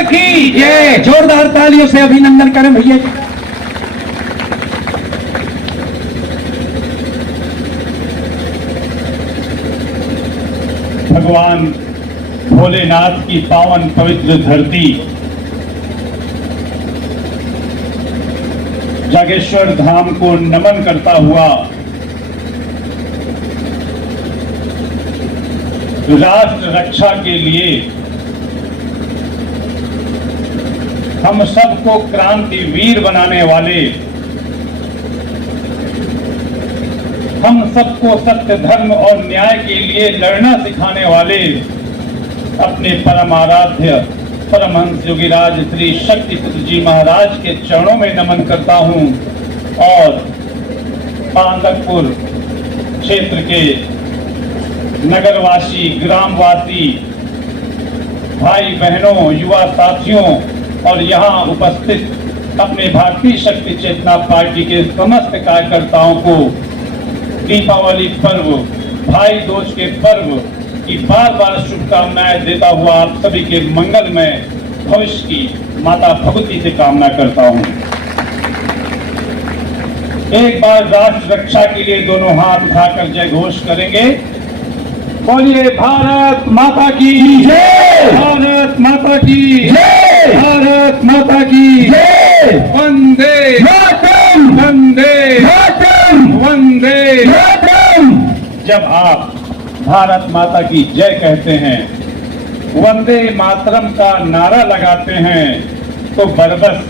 माता की जय। जोरदार तालियों से अभिनंदन करें भैया। भगवान भोलेनाथ की पावन पवित्र धरती जागेश्वर धाम को नमन करता हुआ राष्ट्र रक्षा के लिए हम सबको क्रांतिवीर बनाने वाले, हम सबको सत्य धर्म और न्याय के लिए लड़ना सिखाने वाले अपने परम आराध्य परमहंस योगीराज श्री शक्तिपुत्र जी महाराज के चरणों में नमन करता हूं और पांडकपुर क्षेत्र के नगरवासी, ग्रामवासी, भाई बहनों, युवा साथियों और यहाँ उपस्थित अपने भारतीय शक्ति चेतना पार्टी के समस्त कार्यकर्ताओं को दीपावली पर्व, भाई दूज के पर्व की बार बार शुभकामनाएं देता हुआ आप सभी के मंगलमय भविष्य की माता भगवती से कामना करता हूं। एक बार राष्ट्र रक्षा के लिए दोनों हाथ उठाकर जय घोष करेंगे। बोलिए भारत माता की जय, भारत माता की जय, भारत माता की जय। वंदे मातरम, वंदे मातरम, वंदे मातरम। जब आप भारत माता की जय कहते हैं, वंदे मातरम का नारा लगाते हैं, तो बरबस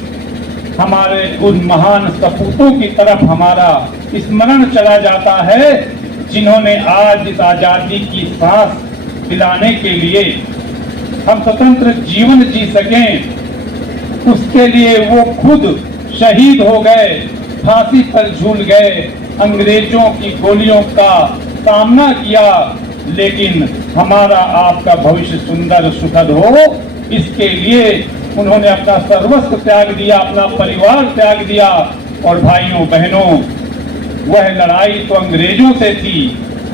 हमारे उन महान सपूतों की तरफ हमारा स्मरण चला जाता है जिन्होंने आज इस आजादी की सांस पिलाने के लिए हम स्वतंत्र जीवन जी सकें, उसके लिए वो खुद शहीद हो गए, फांसी पर झूल गए, अंग्रेजों की गोलियों का सामना किया, लेकिन हमारा आपका भविष्य सुंदर सुखद हो, इसके लिए उन्होंने अपना सर्वस्व त्याग दिया, अपना परिवार त्याग दिया। और भाइयों बहनों, वह लड़ाई तो अंग्रेजों से थी,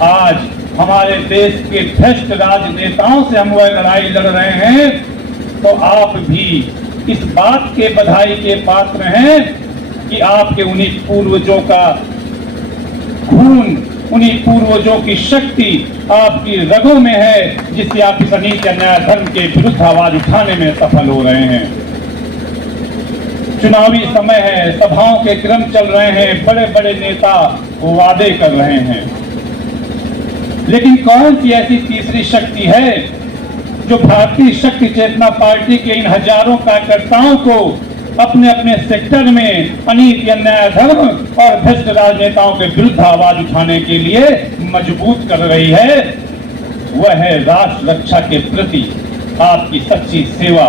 आज हमारे देश के भ्रष्ट राजनेताओं से हम वह लड़ाई लड़ रहे हैं। तो आप भी इस बात के बधाई के पात्र हैं कि आपके उन्हीं पूर्वजों का खून, उन्हीं पूर्वजों की शक्ति आपकी रगों में है, जिससे आप इस अनीति अन्याय धर्म के विरुद्ध आवाज उठाने में सफल हो रहे हैं। चुनावी समय है, सभाओं के क्रम चल रहे हैं, बड़े बड़े नेता वादे कर रहे हैं, लेकिन कौन सी ऐसी तीसरी शक्ति है जो भारतीय शक्ति चेतना पार्टी के इन हजारों कार्यकर्ताओं को अपने अपने सेक्टर में अनीति अन्याय धर्म और भ्रष्ट राजनेताओं के विरुद्ध आवाज उठाने के लिए मजबूत कर रही है? वह है राष्ट्र रक्षा के प्रति आपकी सच्ची सेवा,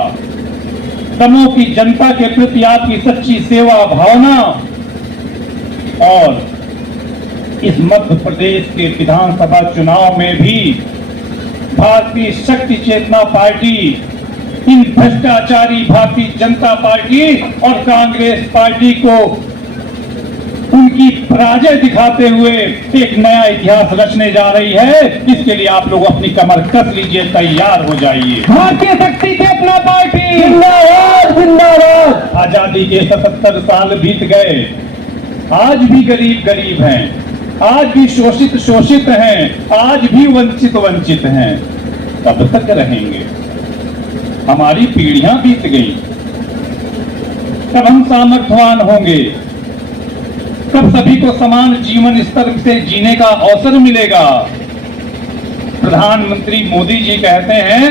दमों की जनता के प्रति आपकी सच्ची सेवा भावना। और इस मध्य प्रदेश के विधानसभा चुनाव में भी भारतीय शक्ति चेतना पार्टी इन भ्रष्टाचारी भारतीय जनता पार्टी और कांग्रेस पार्टी को उनकी पराजय दिखाते हुए एक नया इतिहास रचने जा रही है। इसके लिए आप लोग अपनी कमर कस लीजिए, तैयार हो जाइए। भारतीय शक्ति चेतना पार्टी जिंदाबाद, जिंदाबाद। आजादी के 77 साल बीत गए, आज भी गरीब गरीब हैं, आज भी शोषित शोषित हैं, आज भी वंचित वंचित हैं। कब तक रहेंगे? हमारी पीढ़ियां बीत गई, कब हम सामर्थ्यवान होंगे? कब सभी को समान जीवन स्तर से जीने का अवसर मिलेगा? प्रधानमंत्री मोदी जी कहते हैं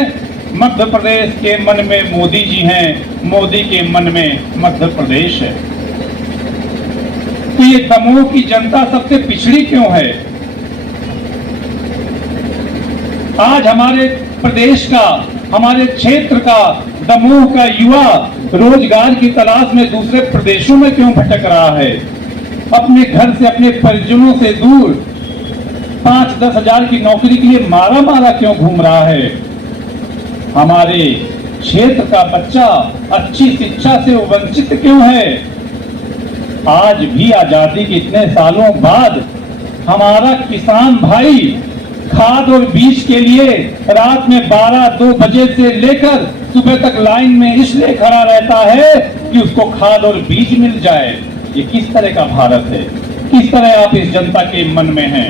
मध्य प्रदेश के मन में मोदी जी हैं, मोदी के मन में मध्य प्रदेश है। तो ये दमोह की जनता सबसे पिछड़ी क्यों है? आज हमारे प्रदेश का, हमारे क्षेत्र का, दमोह का युवा रोजगार की तलाश में दूसरे प्रदेशों में क्यों भटक रहा है? अपने घर से, अपने परिजनों से दूर 5-10 हजार की नौकरी के लिए मारा मारा क्यों घूम रहा है? हमारे क्षेत्र का बच्चा अच्छी शिक्षा से वंचित क्यों है? आज भी आजादी के इतने सालों बाद हमारा किसान भाई खाद और बीज के लिए रात में 12-2 बजे से लेकर सुबह तक लाइन में इसलिए खड़ा रहता है कि उसको खाद और बीज मिल जाए। ये किस तरह का भारत है? किस तरह आप इस जनता के मन में हैं?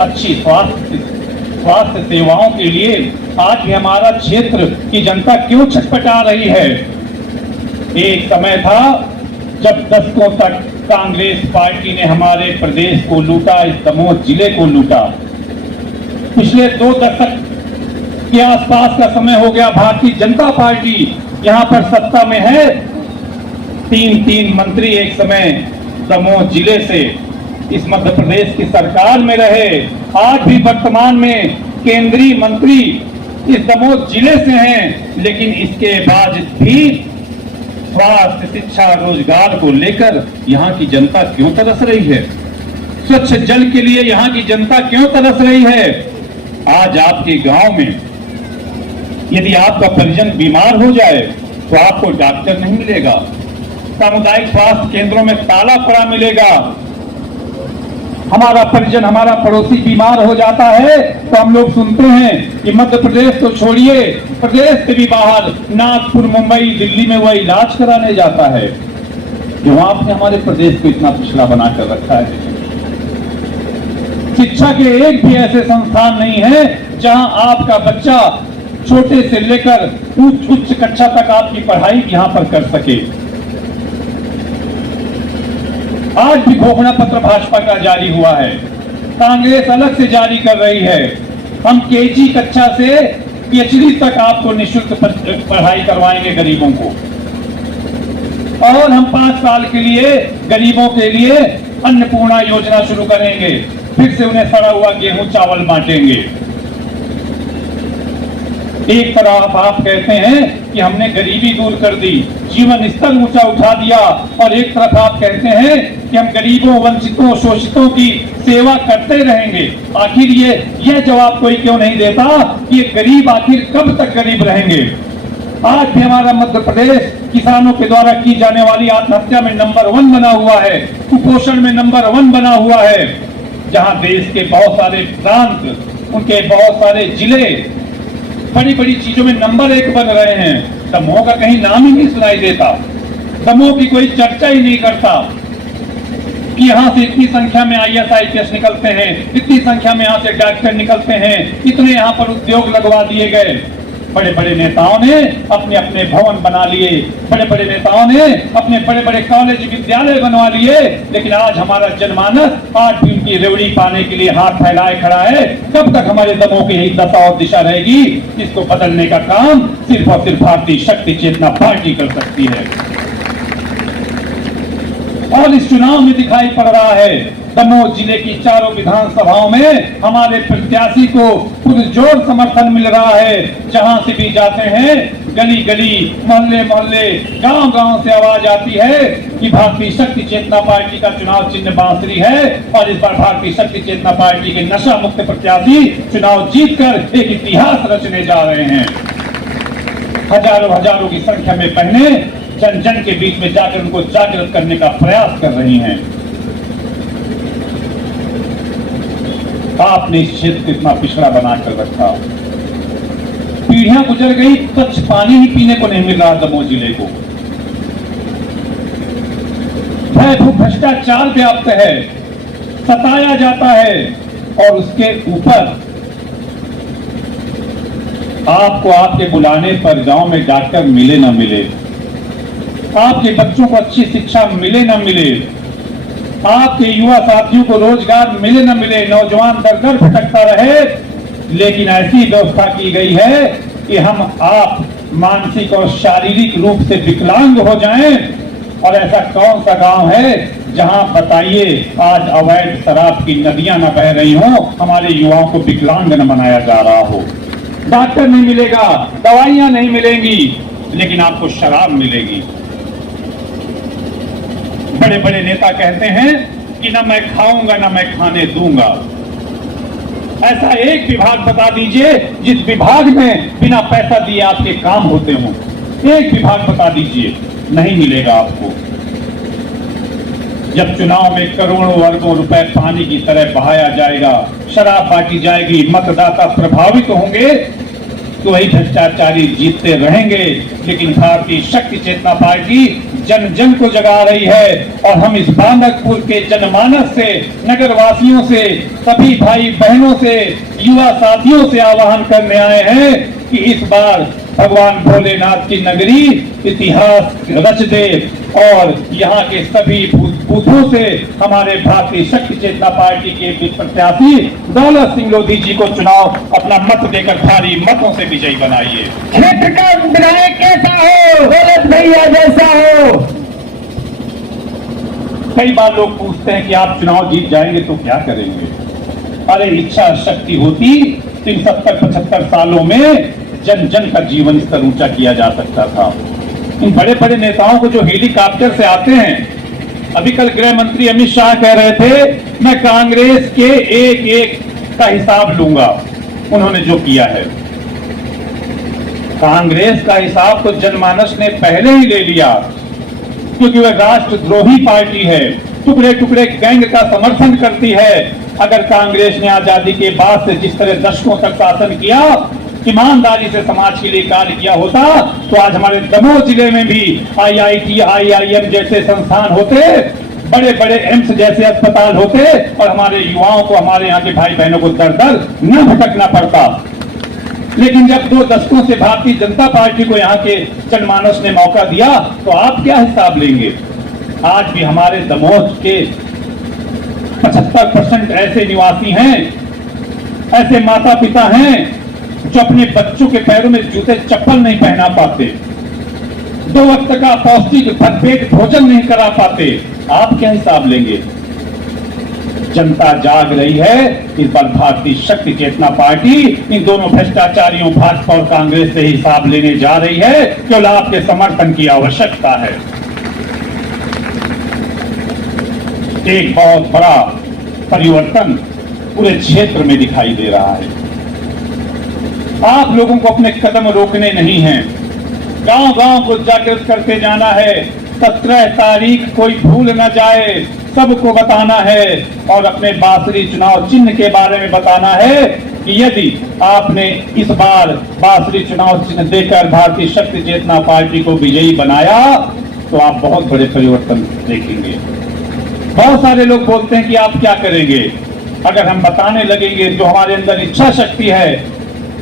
अच्छी स्वास्थ्य सेवाओं के लिए आज भी हमारा क्षेत्र की जनता क्यों छटपटा रही है? एक समय था जब दशकों तक कांग्रेस पार्टी ने हमारे प्रदेश को लूटा, इस दमोह जिले को लूटा। पिछले 2 दशक के आसपास का समय हो गया, भारतीय जनता पार्टी यहां पर सत्ता में है। 3 मंत्री एक समय दमोह जिले से इस मध्य प्रदेश की सरकार में रहे। आज भी वर्तमान में केंद्रीय मंत्री इस दमोह जिले से हैं, लेकिन इसके बाद भी स्वास्थ्य, शिक्षा, रोजगार को लेकर यहाँ की जनता क्यों तरस रही है? स्वच्छ जल के लिए यहाँ की जनता क्यों तरस रही है? आज आपके गांव में यदि आपका परिजन बीमार हो जाए तो आपको डॉक्टर नहीं मिलेगा, सामुदायिक स्वास्थ्य केंद्रों में ताला पड़ा मिलेगा। हमारा परिजन, हमारा पड़ोसी बीमार हो जाता है तो हम लोग सुनते हैं कि मध्य प्रदेश तो छोड़िए, प्रदेश से भी बाहर नागपुर, मुंबई, दिल्ली में वह इलाज कराने जाता है। क्यों आपने हमारे प्रदेश को इतना पिछड़ा बनाकर रखा है? शिक्षा के एक भी ऐसे संस्थान नहीं है जहां आपका बच्चा छोटे से लेकर उच्च कक्षा तक आपकी पढ़ाई यहां पर कर सके। आज भी घोषणा पत्र भाजपा का जारी हुआ है, कांग्रेस अलग से जारी कर रही है। हम केजी कक्षा से पीएचडी तक आपको निःशुल्क पढ़ाई करवाएंगे गरीबों को, और हम 5 साल के लिए गरीबों के लिए अन्नपूर्णा योजना शुरू करेंगे। फिर से उन्हें सड़ा हुआ गेहूं चावल बांटेंगे। एक तरफ आप कहते हैं कि हमने गरीबी दूर कर दी, जीवन स्तर ऊंचा उठा दिया, और एक तरफ आप कहते हैं कि हम गरीबों, वंचितों, शोषितों की सेवा करते रहेंगे। आखिर यह जवाब कोई क्यों नहीं देता कि ये गरीब आखिर कब तक गरीब रहेंगे? आज भी हमारा मध्य प्रदेश किसानों के द्वारा की जाने वाली आत्महत्या में नंबर 1 बना हुआ है, कुपोषण में नंबर 1 बना हुआ है। जहां देश के बहुत सारे प्रांत, उनके बहुत सारे जिले बड़ी बड़ी चीजों में नंबर 1 बन रहे हैं, दमोह का कहीं नाम ही नहीं सुनाई देता। दमोह की कोई चर्चा ही नहीं करता कि यहां से इतनी संख्या में IAS IPS निकलते हैं, इतनी संख्या में यहां से डॉक्टर निकलते हैं, इतने यहां पर उद्योग लगवा दिए गए। बड़े बड़े नेताओं ने अपने अपने भवन बना लिए, बड़े बड़े नेताओं ने अपने बड़े बड़े कॉलेज, विद्यालय बनवा लिए, लेकिन आज हमारा जनमानस आज भी उनकी रेवड़ी पाने के लिए हाथ फैलाए खड़ा है। कब तक हमारे दमोह की यही दशा और दिशा रहेगी? इसको बदलने का काम सिर्फ और सिर्फ भारतीय शक्ति चेतना पार्टी कर सकती है। और इस चुनाव में दिखाई पड़ रहा है, दमोह जिले की चारों विधानसभाओं में हमारे प्रत्याशी को पुरजोर समर्थन मिल रहा है। जहां से भी जाते हैं, गली गली, मोहल्ले मोहल्ले, गांव गांव से आवाज आती है कि भारतीय शक्ति चेतना पार्टी का चुनाव चिन्ह बांसुरी है, और इस बार भारतीय शक्ति चेतना पार्टी के नशा मुक्त प्रत्याशी चुनाव जीतकर एक इतिहास रचने जा रहे हैं। हजारों की संख्या में बहनें जन जन के बीच में जाकर उनको जागृत करने का प्रयास कर रही हैं। आपने इस क्षेत्र को इतना पिछड़ा बनाकर रखा, पीढ़ियां गुजर गई, स्वच्छ पानी ही पीने को नहीं मिल रहा दमोह जिले को। भ्रष्टाचार व्याप्त है, सताया जाता है, और उसके ऊपर आपको आपके बुलाने पर गांव में डॉक्टर मिले ना मिले, आपके बच्चों को अच्छी शिक्षा मिले ना मिले, आपके युवा साथियों को रोजगार मिले न मिले, नौजवान दर दर भटकता रहे, लेकिन ऐसी व्यवस्था की गई है कि हम आप मानसिक और शारीरिक रूप से विकलांग हो जाएं। और ऐसा कौन सा गांव है जहां बताइए आज अवैध शराब की नदियां न बह रही हों, हमारे युवाओं को विकलांग न बनाया जा रहा हो। डॉक्टर नहीं मिलेगा, दवाइयां नहीं मिलेंगी, लेकिन आपको शराब मिलेगी। बड़े बड़े नेता कहते हैं कि ना मैं खाऊंगा ना मैं खाने दूंगा। ऐसा एक विभाग बता दीजिए जिस विभाग में बिना पैसा दिए आपके काम होते हों। एक विभाग बता दीजिए, नहीं मिलेगा आपको। जब चुनाव में करोड़ों अरबों रुपए पानी की तरह बहाया जाएगा, शराब बांटी जाएगी, मतदाता प्रभावित होंगे, तो वही भ्रष्टाचारी जीतते रहेंगे। लेकिन भारतीय शक्ति चेतना पार्टी जन जन को जगा रही है और हम इस बांदकपुर के जनमानस से, नगर वासियों से, सभी भाई बहनों से, युवा साथियों से आह्वान करने आए हैं कि इस बार भगवान भोलेनाथ की नगरी इतिहास रच दे और यहाँ के सभी बूथों से हमारे भारतीय शक्ति चेतना पार्टी के प्रत्याशी दौलत सिंह लोधी जी को चुनाव अपना मत देकर भारी मतों से विजयी बनाइए। क्षेत्र का विधायक कैसा हो, दौलत भैया जैसा हो। कई बार लोग पूछते हैं कि आप चुनाव जीत जाएंगे तो क्या करेंगे। अरे इच्छा शक्ति होती तो इन 70-75 सालों में जन जन का जीवन स्तर ऊंचा किया जा सकता था। इन बड़े बड़े नेताओं को जो हेलीकॉप्टर से आते हैं, अभी कल गृह मंत्री अमित शाह कह रहे थे मैं कांग्रेस के एक एक का हिसाब लूंगा। उन्होंने जो किया है, कांग्रेस का हिसाब तो जनमानस ने पहले ही ले लिया, क्योंकि वह राष्ट्रद्रोही पार्टी है, टुकड़े टुकड़े गैंग का समर्थन करती है। अगर कांग्रेस ने आजादी के बाद से जिस तरह दशकों तक शासन किया, ईमानदारी से समाज के लिए कार्य किया होता तो आज हमारे दमोह जिले में भी IIT, IIM जैसे संस्थान होते, बड़े बड़े एम्स जैसे अस्पताल होते और हमारे युवाओं को, हमारे यहाँ के भाई बहनों को दर दर न भटकना पड़ता। लेकिन जब 2 दशकों से भारतीय जनता पार्टी को यहाँ के जनमानस ने मौका दिया तो आप क्या हिसाब लेंगे। आज भी हमारे दमोह के 75% ऐसे निवासी हैं, ऐसे माता पिता हैं जो अपने बच्चों के पैरों में जूते चप्पल नहीं पहना पाते, 2 वक्त का पौष्टिक भरपेट भोजन नहीं करा पाते। आप क्या हिसाब लेंगे। जनता जाग रही है। इस बार भारतीय शक्ति चेतना पार्टी इन दोनों भ्रष्टाचारियों भाजपा और कांग्रेस से हिसाब लेने जा रही है। केवल आपके समर्थन की आवश्यकता है। एक बहुत बड़ा परिवर्तन पूरे क्षेत्र में दिखाई दे रहा है। आप लोगों को अपने कदम रोकने नहीं हैं, गांव-गांव को जागृत करते जाना है। 17 तारीख कोई भूल न जाए, सबको बताना है और अपने बांसुरी चुनाव चिन्ह के बारे में बताना है कि यदि आपने इस बार बांसुरी चुनाव चिन्ह देकर भारतीय शक्ति चेतना पार्टी को विजयी बनाया तो आप बहुत बड़े परिवर्तन देखेंगे। बहुत सारे लोग बोलते हैं कि आप क्या करेंगे। अगर हम बताने लगेंगे जो हमारे अंदर इच्छा शक्ति है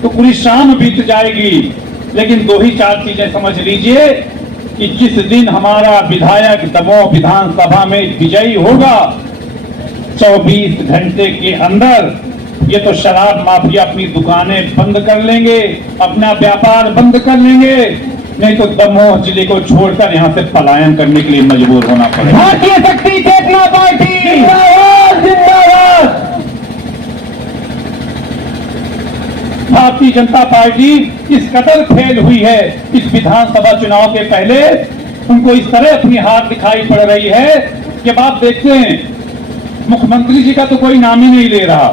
तो पूरी शाम बीत जाएगी। लेकिन 2 ही 4 चीजें समझ लीजिए कि जिस दिन हमारा विधायक दमोह विधानसभा में विजयी होगा, 24 घंटे के अंदर ये तो शराब माफिया अपनी दुकानें बंद कर लेंगे, अपना व्यापार बंद कर लेंगे, नहीं तो दमोह जिले को छोड़कर यहाँ से पलायन करने के लिए मजबूर होना पड़ेगा। भारतीय शक्ति चेतना पार्टी जिंदाबाद जिंदाबाद। भारतीय जनता पार्टी इस कदर फेल हुई है इस विधानसभा चुनाव के पहले, उनको इस तरह अपनी हार दिखाई पड़ रही है कि आप देखते हैं मुख्यमंत्री जी का तो कोई नाम ही नहीं ले रहा।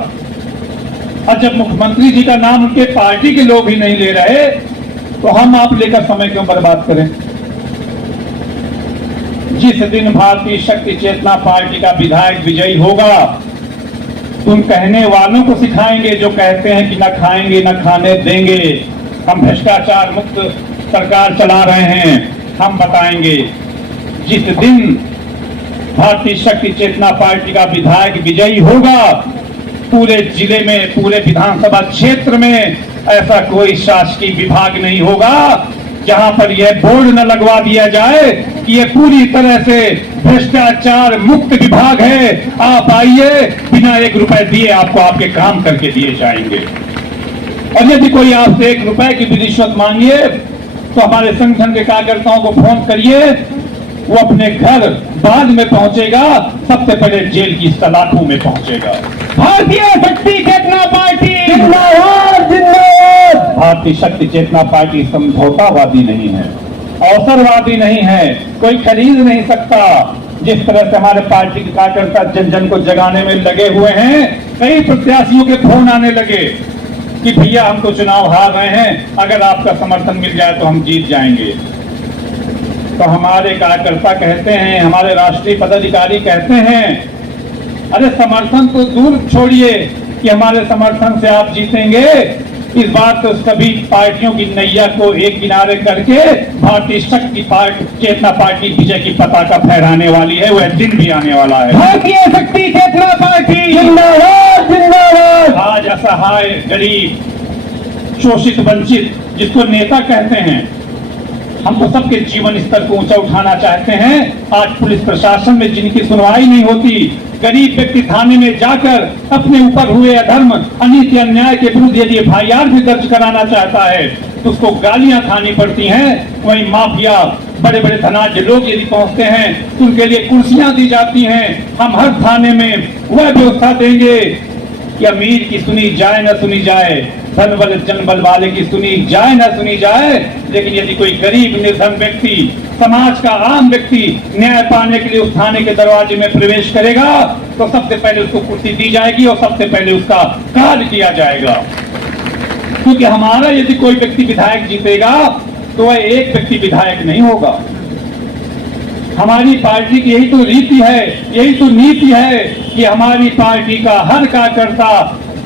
और जब मुख्यमंत्री जी का नाम उनके पार्टी के लोग ही नहीं ले रहे तो हम आप लेकर समय क्यों बर्बाद करें। जिस दिन भारतीय शक्ति चेतना पार्टी का विधायक विजयी होगा, उन कहने वालों को सिखाएंगे जो कहते हैं कि न खाएंगे न खाने देंगे, हम भ्रष्टाचार मुक्त सरकार चला रहे हैं। हम बताएंगे जिस दिन भारतीय शक्ति चेतना पार्टी का विधायक विजयी होगा, पूरे जिले में, पूरे विधानसभा क्षेत्र में ऐसा कोई शासकीय विभाग नहीं होगा जहां पर यह बोर्ड न लगवा दिया जाए कि यह पूरी तरह से भ्रष्टाचार मुक्त विभाग है। आप आइए, बिना 1 रुपए दिए आपको आपके काम करके दिए जाएंगे। और यदि कोई आपसे 1 रुपए की भी रिश्वत मांगिए तो हमारे संगठन के कार्यकर्ताओं को फोन करिए, वो अपने घर बाद में पहुंचेगा, सबसे पहले जेल की सलाखों में पहुंचेगा। भारतीय शक्ति चेतना पार्टी जिंदाबाद जिंदाबाद। भारतीय शक्ति चेतना पार्टी समझौतावादी नहीं है, अवसरवादी नहीं है, कोई खरीद नहीं सकता। जिस तरह से हमारे पार्टी के कार्यकर्ता जन जन को जगाने में लगे हुए हैं, कई प्रत्याशियों के फोन आने लगे कि भैया हम तो चुनाव हार रहे हैं, अगर आपका समर्थन मिल जाए तो हम जीत जाएंगे। तो हमारे कार्यकर्ता कहते हैं, हमारे राष्ट्रीय पदाधिकारी कहते हैं, अरे समर्थन तो दूर छोड़िए कि हमारे समर्थन से आप जीतेंगे, इस बार तो सभी पार्टियों की नैया को एक किनारे करके भारतीय शक्ति पार्टी चेतना पार्टी विजय की पताका फहराने वाली है। वह दिन भी आने वाला है। भारतीय शक्ति चेतना पार्टी जिंदाबाद जिंदाबाद। आज असहाय, गरीब, शोषित, वंचित जिसको नेता कहते हैं, हम तो सबके जीवन स्तर को ऊंचा उठाना चाहते हैं। आज पुलिस प्रशासन में जिनकी सुनवाई नहीं होती, गरीब व्यक्ति थाने में जाकर अपने ऊपर हुए अधर्म, अनीति, अन्याय के विरुद्ध यदि एफआईआर भी दर्ज कराना चाहता है तो उसको गालियां खानी पड़ती हैं। वहीं माफिया, बड़े बड़े धनाढ्य लोग यदि पहुंचते हैं तो उनके लिए कुर्सियां दी जाती हैं। हम हर थाने में वह व्यवस्था देंगे कि अमीर की सुनी जाए न सुनी जाए, धन बल जन बल वाले की सुनी जाए न सुनी जाए, लेकिन यदि कोई गरीब निर्धन व्यक्ति, समाज का आम व्यक्ति न्याय पाने के लिए उस थाने के दरवाजे में प्रवेश करेगा तो सबसे पहले उसको कुर्सी दी जाएगी और सबसे पहले उसका कार्य किया जाएगा। क्योंकि हमारा यदि कोई व्यक्ति विधायक जीतेगा तो वह एक व्यक्ति विधायक नहीं होगा। हमारी पार्टी की यही तो रीति है, यही तो नीति है कि हमारी पार्टी का हर कार्यकर्ता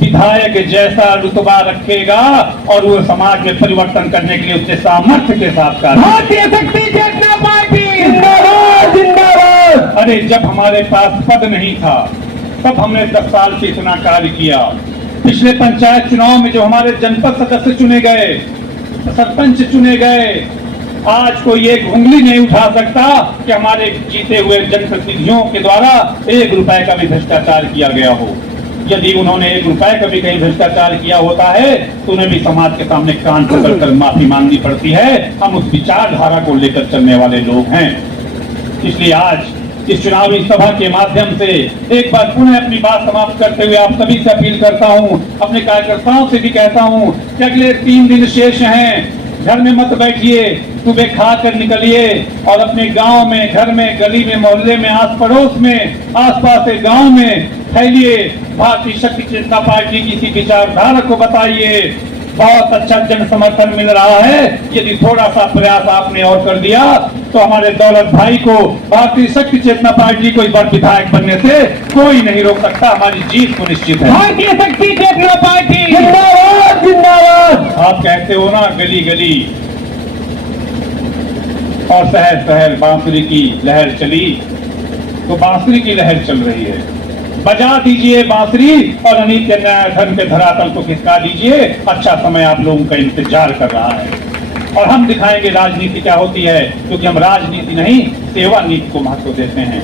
विधायक जैसा रुतबा रखेगा और वो समाज में परिवर्तन करने के लिए उसके सामर्थ्य के साथ कार्य। भारतीय शक्ति चेतना पार्टी जिंदाबाद जिंदाबाद। अरे जब हमारे पास पद नहीं था तब हमने 10 साल से इतना कार्य किया। पिछले पंचायत चुनाव में जो हमारे जनपद सदस्य चुने गए, सरपंच चुने गए, आज कोई एक उंगली नहीं उठा सकता कि हमारे जीते हुए जनप्रतिनिधियों के द्वारा 1 रुपए का भी भ्रष्टाचार किया गया हो। यदि उन्होंने 1 रुपए का भी कहीं भ्रष्टाचार किया होता है तो उन्हें भी समाज के सामने कान पकड़कर माफी मांगनी पड़ती है। हम उस विचारधारा को लेकर चलने वाले लोग हैं। इसलिए आज इस चुनावी सभा के माध्यम से एक बार पुनः अपनी बात समाप्त करते हुए आप सभी से अपील करता हूं, अपने कार्यकर्ताओं से भी कहता हूं कि अगले 3 दिन शेष हैं। घर में मत बैठिए, सुबह खा कर निकलिए और अपने गांव में, घर में, गली में, मोहल्ले में, आस पड़ोस में, आसपास के गांव में फैलिए। भारतीय शक्ति चेतना पार्टी की इसी विचारधारा को बताइए। बहुत अच्छा जन समर्थन मिल रहा है। यदि थोड़ा सा प्रयास आपने और कर दिया तो हमारे दौलत भाई को भारतीय शक्ति चेतना पार्टी को इस बार विधायक बनने से कोई नहीं रोक सकता। हमारी जीत को निश्चित है। भारतीय शक्ति चेतना पार्टी जिंदाबाद जिंदाबाद। आप कहते हो ना गली गली और शहर शहर बांसुरी की लहर चली, तो बांसुरी की लहर चल रही है। बजा दीजिए बांसुरी और अनीति, अन्याय, धर्म के धरातल को खिसका दीजिए। अच्छा समय आप लोगों का इंतजार कर रहा है और हम दिखाएंगे राजनीति क्या होती है। क्योंकि हम राजनीति नहीं, सेवा नीति को महत्व देते हैं।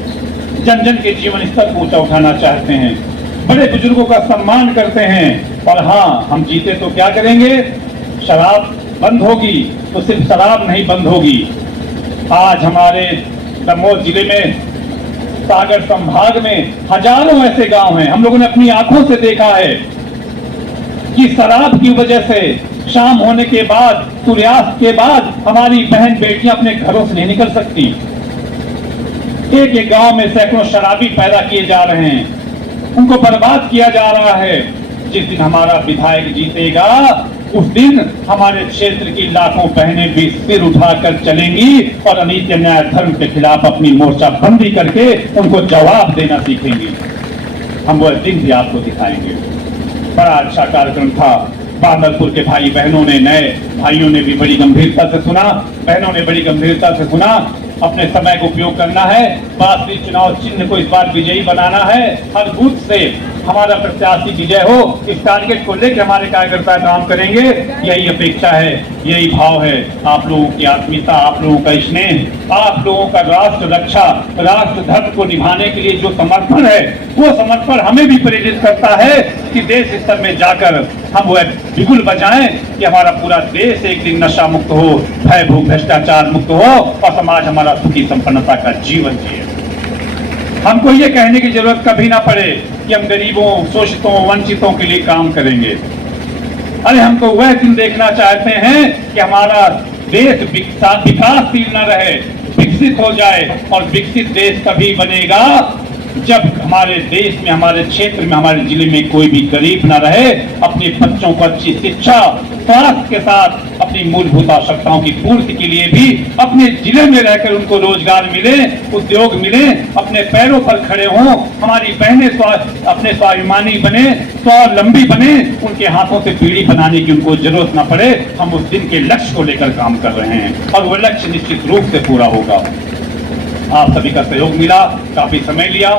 जन जन के जीवन स्तर को ऊंचा उठाना चाहते हैं, बड़े बुजुर्गों का सम्मान करते हैं। और हाँ, हम जीते तो क्या करेंगे? शराब बंद होगी तो सिर्फ शराब नहीं बंद होगी। आज हमारे दमोह जिले में, सागर संभाग में हजारों ऐसे गांव हैं, हम लोगों ने अपनी आंखों से देखा है कि शराब की वजह से शाम होने के बाद, सूर्यास्त के बाद हमारी बहन बेटियां अपने घरों से नहीं निकल सकती। एक एक गांव में सैकड़ों शराबी पैदा किए जा रहे हैं, उनको बर्बाद किया जा रहा है। जिस दिन हमारा विधायक जीतेगा उस दिन हमारे क्षेत्र की लाखों बहनें भी सिर उठाकर चलेंगी और अनीति, अन्याय, धर्म के खिलाफ अपनी मोर्चाबंदी करके उनको जवाब देना सीखेंगी। हम वह दिन भी आपको दिखाएंगे। बड़ा अच्छा कार्यक्रम था। बांदरपुर के भाई बहनों ने, नए भाइयों ने भी बड़ी गंभीरता से सुना, बहनों ने बड़ी गंभीरता से सुना। अपने समय का उपयोग करना है। बांसुरी चुनाव चिन्ह को इस बार विजयी बनाना है। हर बूथ से हमारा प्रत्याशी विजय हो, इस टारगेट को लेकर हमारे कार्यकर्ता काम करेंगे। यही अपेक्षा है, यही भाव है। आप लोगों की आत्मीयता, आप लोगों का स्नेह, आप लोगों का राष्ट्र रक्षा, राष्ट्र धर्म को निभाने के लिए जो समर्पण है, वो समर्पण हमें भी प्रेरित करता है कि देश स्तर में जाकर हम वह बिगुल बजाएं कि हमारा पूरा देश एक दिन नशा मुक्त हो, भय भूख भ्रष्टाचार मुक्त हो और समाज हमारा सुखी संपन्नता का जीवन जिए। हमको ये कहने की जरूरत कभी ना पड़े कि हम गरीबों, शोषितों, वंचितों के लिए काम करेंगे। अरे हम तो वह दिन देखना चाहते हैं कि हमारा देश विकासशील न रहे, विकसित हो जाए। और विकसित देश तभी बनेगा जब हमारे देश में, हमारे क्षेत्र में, हमारे जिले में कोई भी गरीब न रहे, अपने बच्चों को अच्छी शिक्षा, स्वास्थ्य के साथ अपनी मूलभूत आवश्यकताओं की पूर्ति के लिए भी अपने जिले में रहकर उनको रोजगार मिले, उद्योग मिले, अपने पैरों पर खड़े हों, हमारी बहनें अपने स्वाभिमानी बने, स्वावलंबी बने, उनके हाथों से पीढ़ी बनाने की उनको जरूरत न पड़े। हम उस दिन के लक्ष्य को लेकर काम कर रहे हैं और वो लक्ष्य निश्चित रूप से पूरा होगा। आप सभी का सहयोग मिला, काफी समय लिया।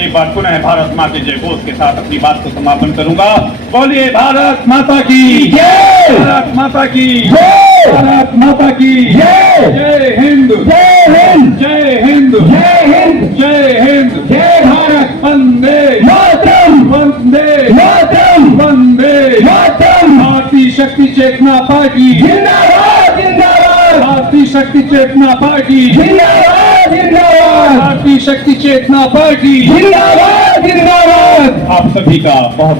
एक बार पुनः भारत माँ के जयघोष के साथ अपनी बात को समापन करूंगा। बोलिए भारत माता की जय, भारत माता की जय, भारत माता की जय, जय हिंद, जय हिंद, जय हिंद, जय हिंद, जय हिंद, जय भारत वंदे मातरम, वंदे मातरम, वंदे मातरम। भारतीय शक्ति चेतना पार्टी, जिंदाबाद, जिंदाबाद, भारतीय शक्ति चेतना पार्टी, जिंदाबाद, जिंदाबाद, भारतीय शक्ति चेतना पार्टी। जिंदाबाद, जिंदाबाद। आप सभी का बहुत